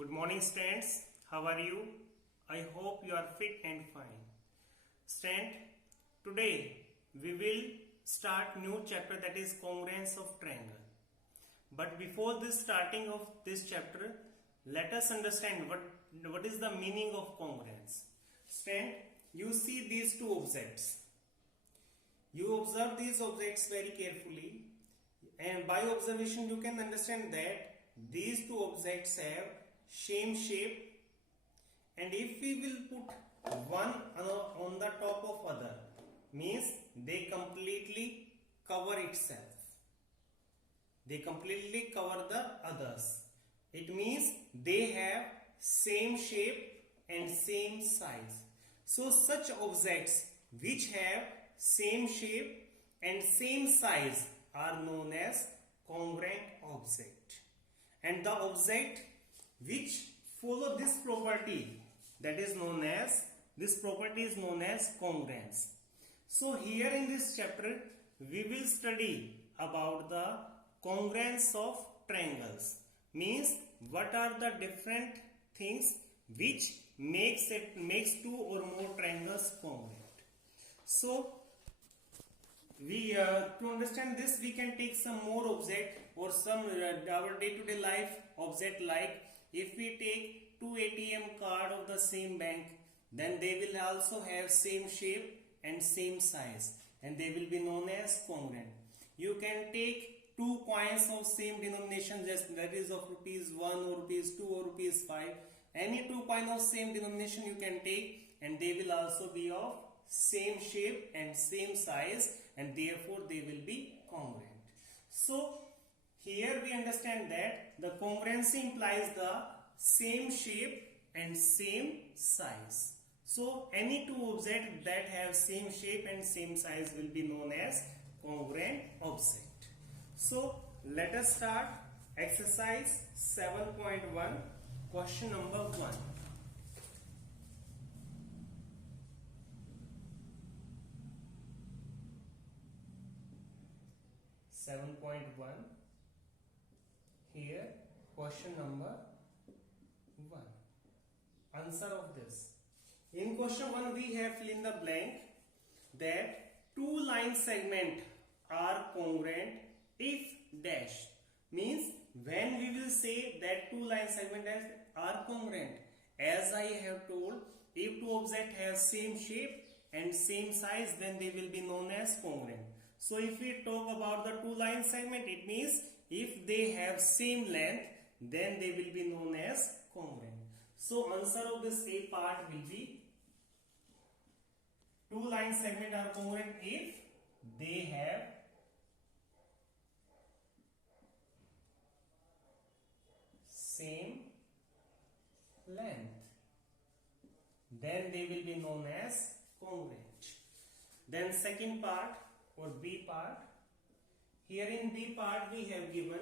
Good morning, students. How are you? I hope you are fit and fine. Student, today we will start new chapter, that is congruence of triangle. But before this starting of this chapter, let us understand what is the meaning of congruence. Student, you see these two objects. You observe these objects very carefully, and by observation you can understand that these two objects have same shape, and if we will put one on the top of other, means they completely cover itself. They completely cover the others. It means they have same shape and same size. So such objects which have same shape and same size are known as congruent object. And the object which follow this property, that is known as, this property is known as congruence. So here in this chapter we will study about the congruence of triangles, means what are the different things which makes two or more triangles congruent. So we to understand this, we can take some more object or some our day-to-day life object, like if we take two ATM card of the same bank, then they will also have same shape and same size, and they will be known as congruent. You can take two coins of same denomination, just that is of rupees 1 or rupees 2 or rupees 5. Any two coin of same denomination you can take, and they will also be of same shape and same size, and therefore they will be congruent. So here we understand that the congruency implies the same shape and same size. So any two objects that have same shape and same size will be known as congruent object. So let us start exercise 7.1, question number 1. Here question number 1. Answer of this. In question 1 we have fill in the blank that two line segments are congruent if dash, means when we will say that two line segments are congruent, as I have told, if two objects have same shape and same size, then they will be known as congruent. So if we talk about the two line segment, it means if they have same length, then they will be known as congruent. So answer of this A part will be two line segment are congruent if they have same length, then they will be known as congruent. Then second part or B part, here in B part we have given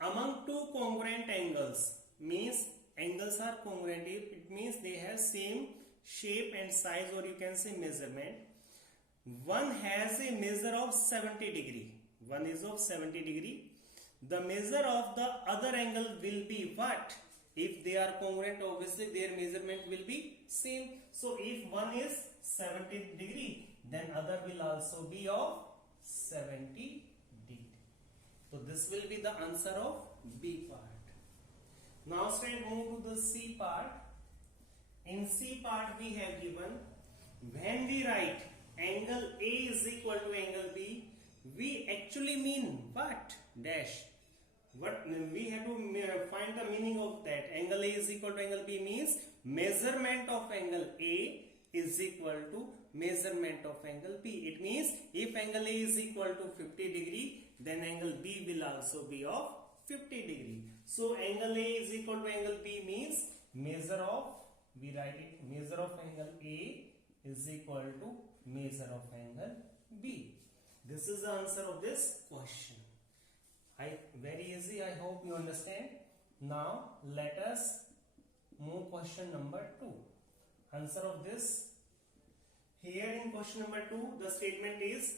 among two congruent angles, means angles are congruent if it means they have same shape and size, or you can say measurement. One has a measure of 70 degree, one is of 70 degree. The measure of the other angle will be what? If they are congruent, obviously their measurement will be same. So if one is 70 degree, then other will also be of 70 degree. So this will be the answer of B part. Now straight move to the C part. In C part we have given, when we write angle A is equal to angle B, we actually mean what? Dash. What we have to find the meaning of that. Angle A is equal to angle B means measurement of angle A is equal to measurement of angle B. It means if angle A is equal to 50 degree, then angle B will also be of 50 degree. So angle A is equal to angle B means measure of, we write it, measure of angle A is equal to measure of angle B. This is the answer of this question. Very easy, I hope you understand. Now let us move question number 2. Answer of this, here in question number 2 the statement is,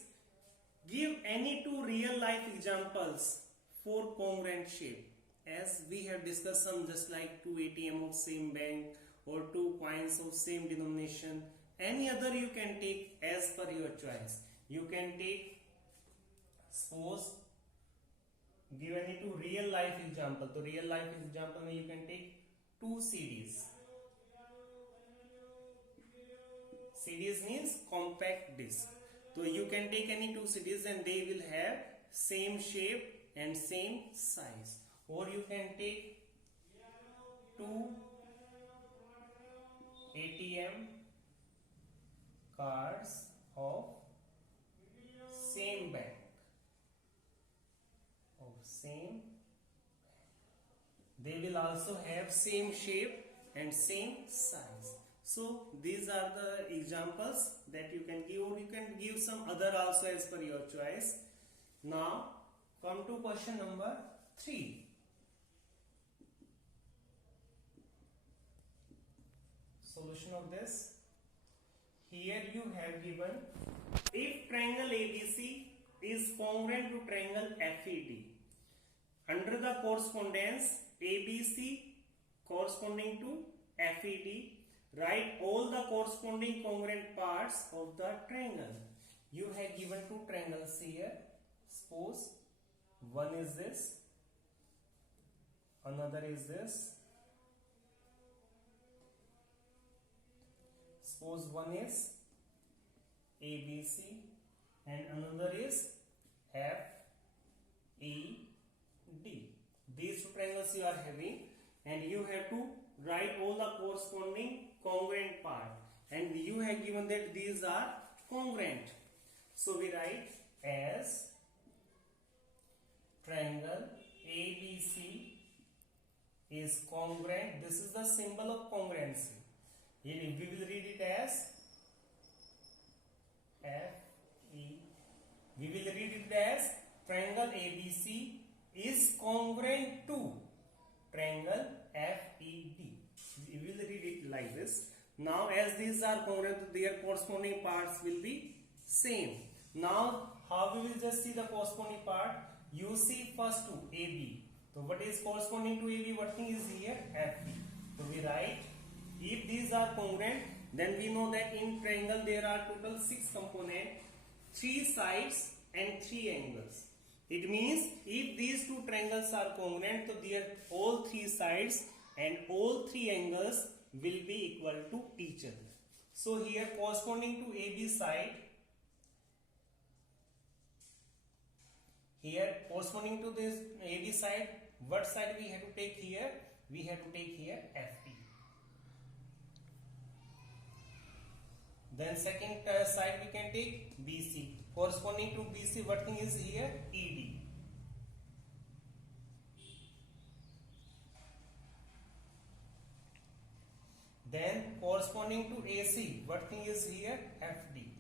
give any two real life examples for congruent shape. as we have discussed some, just like two ATM of same bank or two coins of same denomination. Any other you can take as per your choice. You can take, suppose given it to real life example. So real life example you can take two CDs. CDs means compact disc. So you can take any two CDs and they will have same shape and same size. Or you can take two ATM cards of same bank. They will also have same shape and same size. So these are the examples that you can give, or you can give some other also as per your choice. Now come to question number 3. Solution of this. Here you have given, if triangle ABC is congruent to triangle FED, under the correspondence ABC corresponding to FED, write all the corresponding congruent parts of the triangle. You have given two triangles here. Suppose one is this, another is this. Suppose one is ABC and another is FED. These two triangles you are having, and you have to write all the corresponding congruent part, and you have given that these are congruent. So we write as triangle ABC is congruent. This is the symbol of congruency. We will read it as FE. We will read it as triangle ABC is congruent to triangle FED. We will read it like this. Now as these are congruent, their corresponding parts will be same. Now how we will just see the corresponding part? You see first to AB. So what is corresponding to AB? What thing is here? FE. So we write, if these are congruent, then we know that in triangle there are total 6 components, 3 sides and 3 angles. It means if these two triangles are congruent, so their all 3 sides and all 3 angles will be equal to each other. So here corresponding to AB side, here corresponding to this AB side, what side we have to take here? We have to take here FE. Then second side we can take BC. Corresponding to BC, what thing is here? ED. Then corresponding to AC, what thing is here? FD.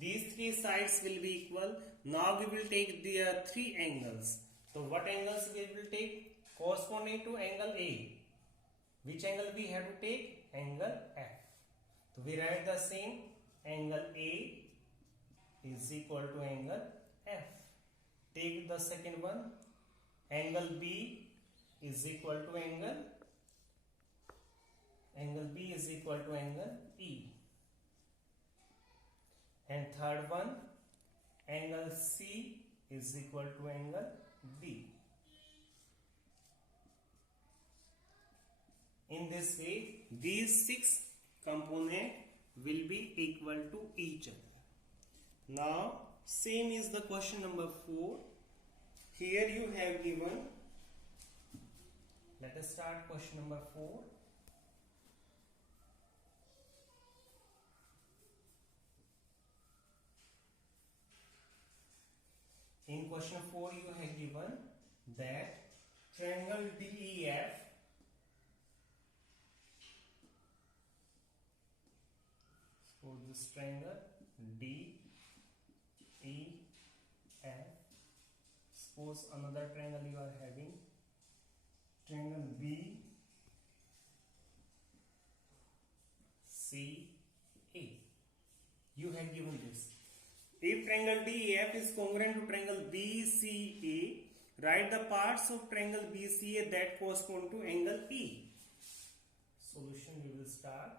These 3 sides will be equal. Now we will take the 3 angles. So what angles we will take? Corresponding to angle A. Which angle we have to take? Angle F. So we write the same, angle A is equal to angle F. Take the second one, angle B is equal to angle B is equal to angle E. And third one, angle C is equal to angle B. In this way, these 6 components will be equal to each other. Now, same is the question number 4. Here you have given, let us start question number 4. In question 4, you have given that triangle DEF this triangle DEF. Suppose another triangle you are having, triangle BCA. You have given this. triangle DEF is congruent to triangle BCA, write the parts of triangle BCA that correspond to angle E. Solution we will start.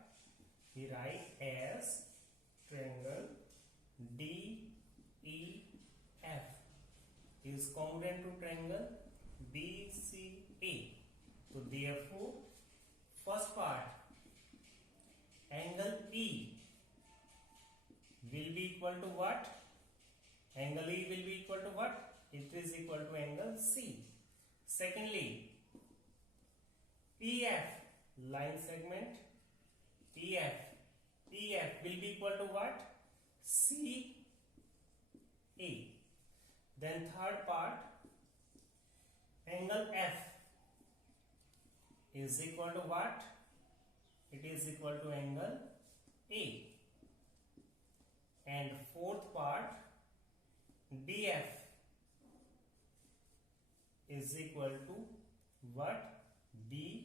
We write as triangle DEF is congruent to triangle BCA. So therefore, first part, angle E will be equal to what? Angle E will be equal to what? It is equal to angle C. Secondly, PF, line segment, PF will be equal to what? CA. Then third part, angle F is equal to what? It is equal to angle A. And fourth part, DF is equal to what? DF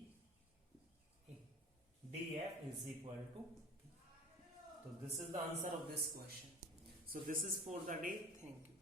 is equal to. So this is the answer of this question. So this is for the day. Thank you.